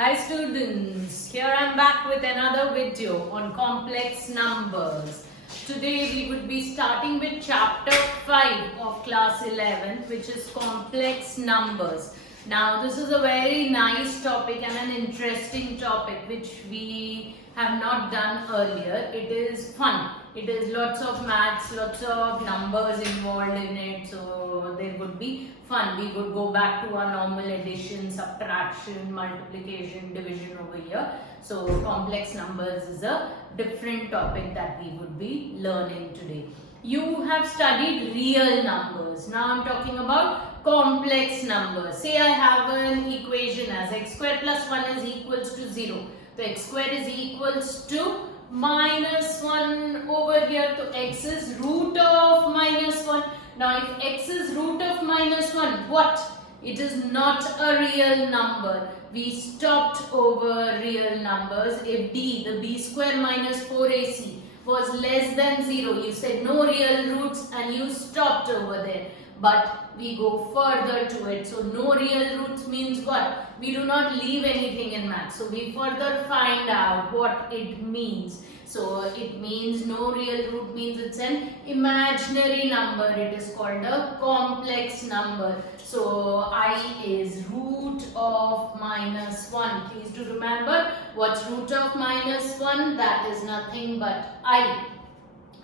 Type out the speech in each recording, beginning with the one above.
Hi students, here I am back with another video on complex numbers. Today we would be starting with chapter 5 of class 11, which is complex numbers. Now this is a very nice topic and an interesting topic which we have not done earlier. It is fun. It is lots of maths, lots of numbers involved in it, so there would be fun. We would go back to our normal addition, subtraction, multiplication, division over here. So complex numbers is a different topic that we would be learning today. You have studied real numbers. Now I'm talking about complex numbers. Say I have an equation as x square plus 1 is equals to 0. So x square is equals to minus 1 over here. So x is root of minus 1. Now if x is root of minus 1, what? It is not a real number. We stopped over real numbers. If d, the b square minus 4ac was less than 0, you said no real roots and you stopped over there. But we go further to it. So no real roots means what? We do not leave anything in math. So we further find out what it means. So it means no real root means it's an imaginary number. It is called a complex number. So I is root of minus 1. Please do remember what's root of minus 1? That is nothing but I.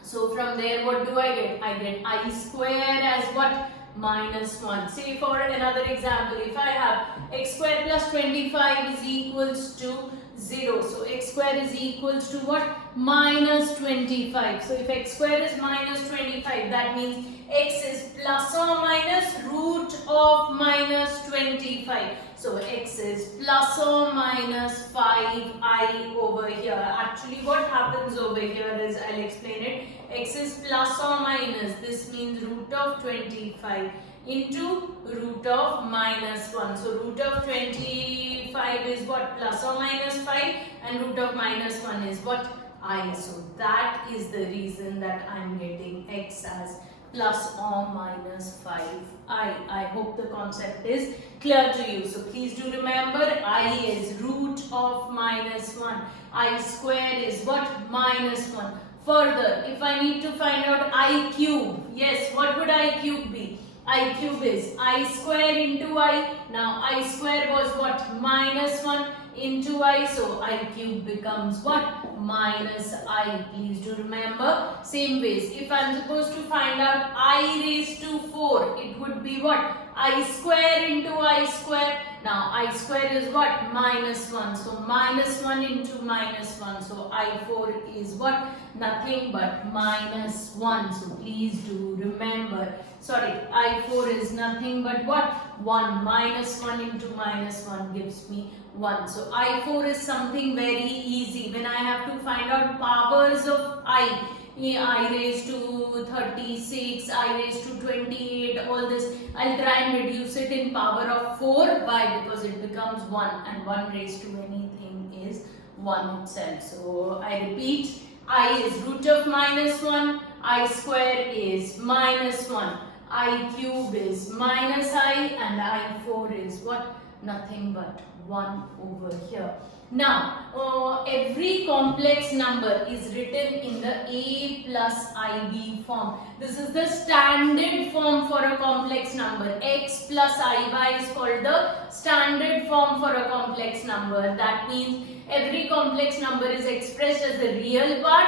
So from there what do I get? I get I square as what? Minus 1. Say for another example, if I have x square plus 25 is equals to 0. So x square is equals to what? Minus 25. So if x square is minus 25, that means x is plus or minus root of minus 25. So x is plus or minus 5i over here. Actually what happens over here is, I'll explain it. X is plus or minus, this means root of 25 into root of minus 1. So root of 25 is what? Plus or minus 5, and root of minus 1 is what? I. So that is the reason that I am getting x as plus or minus 5i. I hope the concept is clear to you. So please do remember, I is root of minus 1. I square is what? Minus 1. Further, if I need to find out I cube, yes, what would I cube be? I cube is I square into I. Now I square was what? Minus 1 into I. So I cube becomes what? Minus I. Please do remember. Same ways, if I am supposed to find out I raised to 4, it would be what? I square into I square. Now I square is what? Minus 1. So minus 1 into minus 1. So I4 is what? Nothing but minus 1. So please do remember. Sorry, I4 is nothing but what? 1. Minus 1 into minus 1 gives me 1. So I4 is something very easy. When I have to find out powers of I raised to 36, I raised to 28, all this, I'll try and reduce it in power of 4. Why? Because it becomes 1, and 1 raised to anything is 1 itself. So I repeat, I is root of minus 1, I square is minus 1, I cube is minus I, and I4 is what? Nothing but 1 over here. Now, every complex number is written in the a plus ib form. This is the standard form for a complex number. X plus iy is called the standard form for a complex number. That means every complex number is expressed as the real part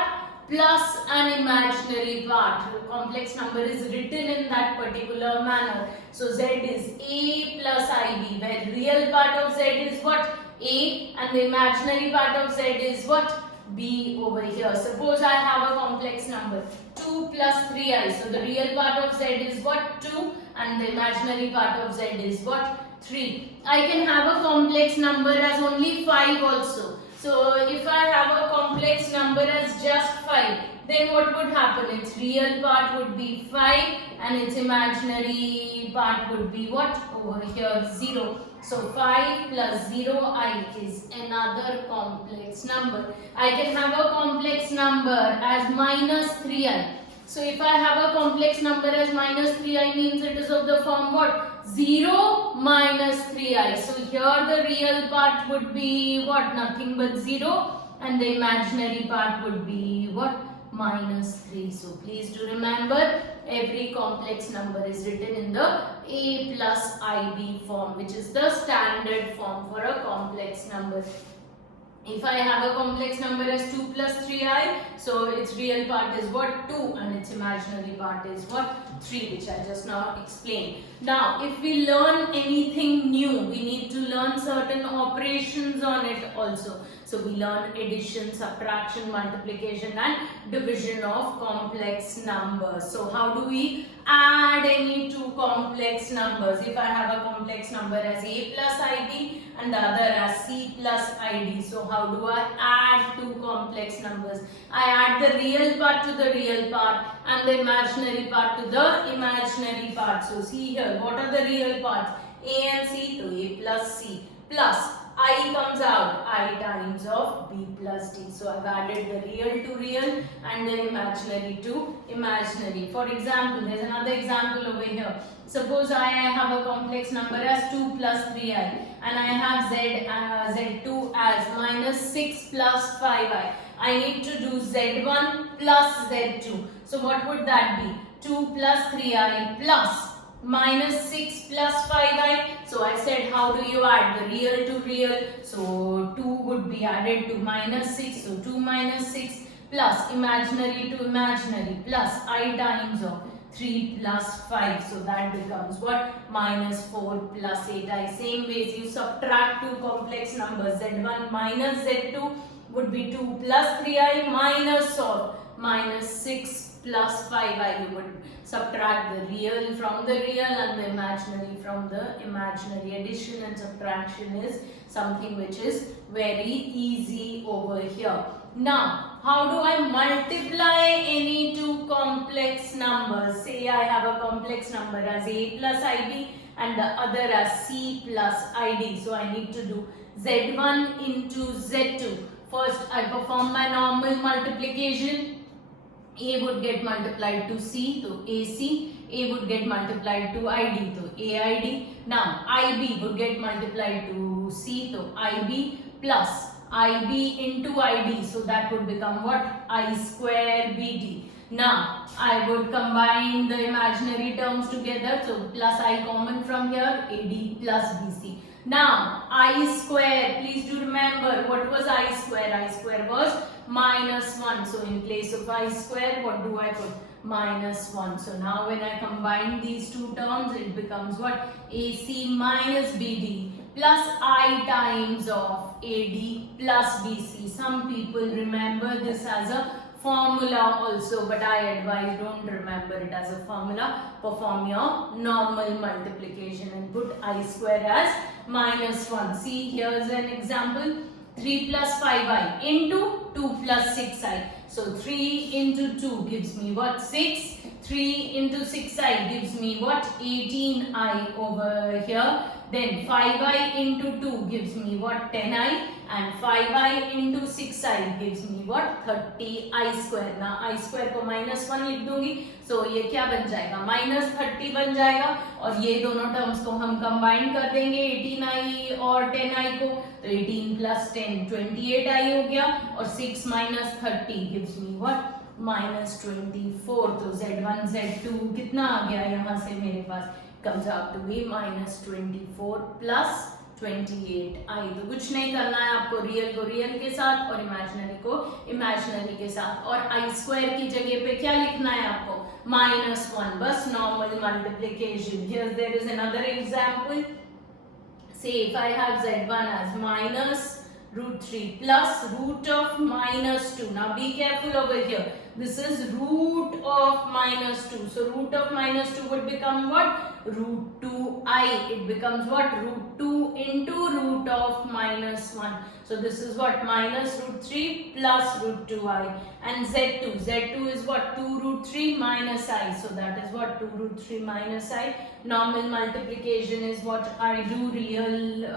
plus an imaginary part. The complex number is written in that particular manner. So z is a plus ib, where real part of z is what? A, and the imaginary part of z is what? B over here. Suppose I have a complex number 2 plus 3i. So the real part of z is what? 2, and the imaginary part of z is what? 3. I can have a complex number as only 5 also. So if I have a complex number as just 5, then what would happen? Its real part would be 5 and its imaginary part would be what? Over here 0. So 5 plus 0i is another complex number. I can have a complex number as minus 3i. So if I have a complex number as minus 3i means it is of the form what? 0 minus 3i. So here the real part would be what? Nothing but 0, and the imaginary part would be what? Minus 3. So please do remember, every complex number is written in the a plus ib form, which is the standard form for a complex number. If I have a complex number as 2 plus 3i, so its real part is what? 2, and its imaginary part is what? 3, which I just now explained. Now, if we learn anything new, we need to learn certain operations on it also. So we learn addition, subtraction, multiplication and division of complex numbers. So how do we add any two complex numbers? If I have a complex number as a plus ib and the other as c plus id. So how do I add two complex numbers? I add the real part to the real part and the imaginary part to the imaginary part. So see here, what are the real parts? A and c, to a plus c, plus I comes out, I times of b plus d. So I've added the real to real and the imaginary to imaginary. For example, there's another example over here. Suppose I have a complex number as 2 plus 3i and I have z2 as minus 6 plus 5i. I need to do z1 plus z2. So what would that be? 2 plus 3i plus minus 6 plus 5i. So I said, how do you add the real to real? So 2 would be added to minus 6. So 2 minus 6 plus imaginary to imaginary plus I times of 3 plus 5. So that becomes what? Minus 4 plus 8i. Same ways you subtract two complex numbers. Z1 minus Z2 would be 2 plus 3i minus of minus 6 plus 5i. You would subtract the real from the real and the imaginary from the imaginary. Addition and subtraction is something which is very easy over here. Now, how do I multiply any two complex numbers? Say I have a complex number as a plus ib and the other as c plus id. So I need to do z1 into z2. First, I perform my normal multiplication. A would get multiplied to C, to AC. A would get multiplied to ID, to AID. Now, IB would get multiplied to C, to IB plus IB into ID. So that would become what? I square BD. Now, I would combine the imaginary terms together. So, plus I common from here, AD plus BC. Now, I square, please do remember, what was I square? I square was minus 1. So, in place of I square, what do I put? Minus 1. So, now when I combine these two terms, it becomes what? AC minus BD plus I times of AD plus BC. Some people remember this as a formula also, but I advise don't remember it as a formula. Perform your normal multiplication and put I square as minus 1. See, here's an example. 3 plus 5i into 2 plus 6i. So 3 into 2 gives me what? 6. 3 into 6i gives me what? 18i over here. Then 5i into 2 gives me what? 10i. And 5i into 6i gives me what? 30i square. Now I square को minus 1 लिख दूंगी. So ये क्या बन जाएगा? Minus 30 बन जाएगा. और ये दोनों terms को हम combine कर देंगे 18i और 10i को. तो 18 plus 10 28i हो गया. और 6 minus 30 gives me what? Minus 24. तो z1 z2 कितना आ गया यहाँ से मेरे पास? Comes out to be minus 24 plus 28i. तो कुछ नहीं करना है आपको, रियल को रियल के साथ और इमेजिनरी को इमेजिनरी के साथ. और आई स्क्वायर की जगह पे क्या लिखना है आपको? minus 1. बस normal multiplication. Here there is another example. Say if I have z1 as minus root 3 plus root of minus 2. Now be careful over here. This is root of minus 2. So root of minus 2 would become what? Root 2i. It becomes what? Root 2 into root of minus 1. So this is what? Minus root 3 plus root 2i. And z2. Z2 is what? 2 root 3 minus i. So that is what? 2 root 3 minus i. Normal multiplication is what I do, real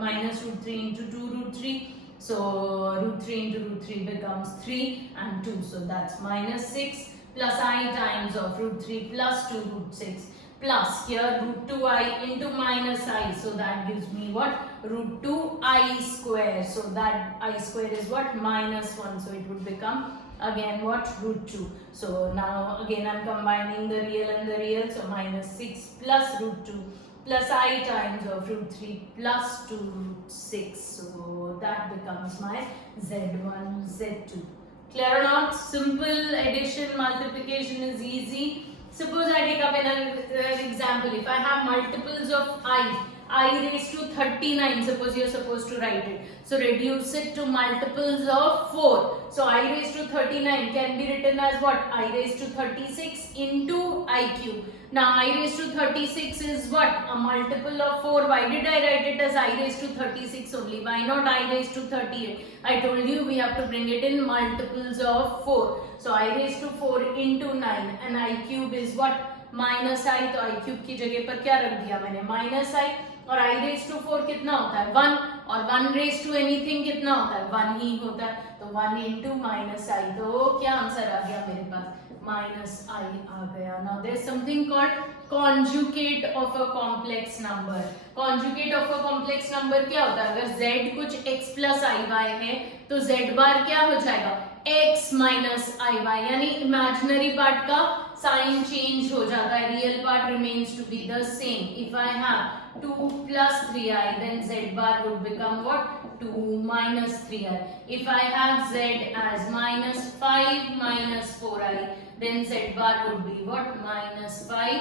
minus root 3 into 2 root 3. So root 3 into root 3 becomes 3 and 2. So that's minus 6 plus I times of root 3 plus 2 root 6 plus here root 2i into minus I, so that gives me what? Root 2i square. So that I square is what? Minus 1. So it would become again what? Root 2. So now again I'm combining the real and the real. So minus 6 plus root 2 plus I times of root 3 plus 2 root 6. So that becomes my z1, z2. Clear or not? Simple addition, multiplication is easy. Suppose I take up an example. If I have multiples of I raised to 39, suppose you are supposed to write it. So reduce it to multiples of 4. So I raised to 39 can be written as what? I raised to 36 into I cube. Now I raised to 36 is what? A multiple of 4. Why did I write it as I raised to 36 only? Why not I raised to 38? I told you we have to bring it in multiples of 4. So I raised to 4 into 9 and I cube is what? Minus I. तो I cube की जगह पर क्या रख दिया मैंने? Minus I. और I raised to 4 कितना होता है? 1. और 1 raised to anything कितना होता है? 1 ही होता है. तो 1 into minus I. तो क्या आंसर आ गया मेरे पास? Minus I आ गया. Now there is something called conjugate of a complex number. Conjugate of a complex number क्या होता है? अगर z कुछ x plus iy है तो z बार क्या हो जाएगा? x minus iy, यानी imaginary part का sign change हो जाता है. Real part remains to be the same. If I have 2 plus 3i, then z bar would become what? 2 minus 3i. If I have z as minus 5 minus 4i, then z bar would be what? Minus 5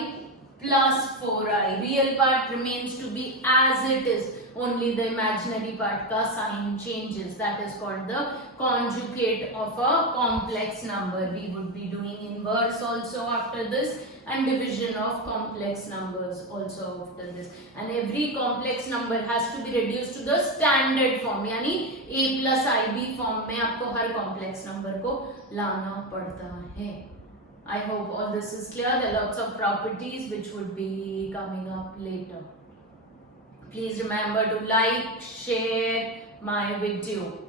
plus 4i. Real part remains to be as it is. Only the imaginary part ka sign changes. That is called the conjugate of a complex number. We would be doing inverse also after this and division of complex numbers also after this. And every complex number has to be reduced to the standard form. यानी a plus ib form में आपको हर complex number को लाना पड़ता है. I hope all this is clear. There are lots of properties which would be coming up later. Please remember to like, share my video.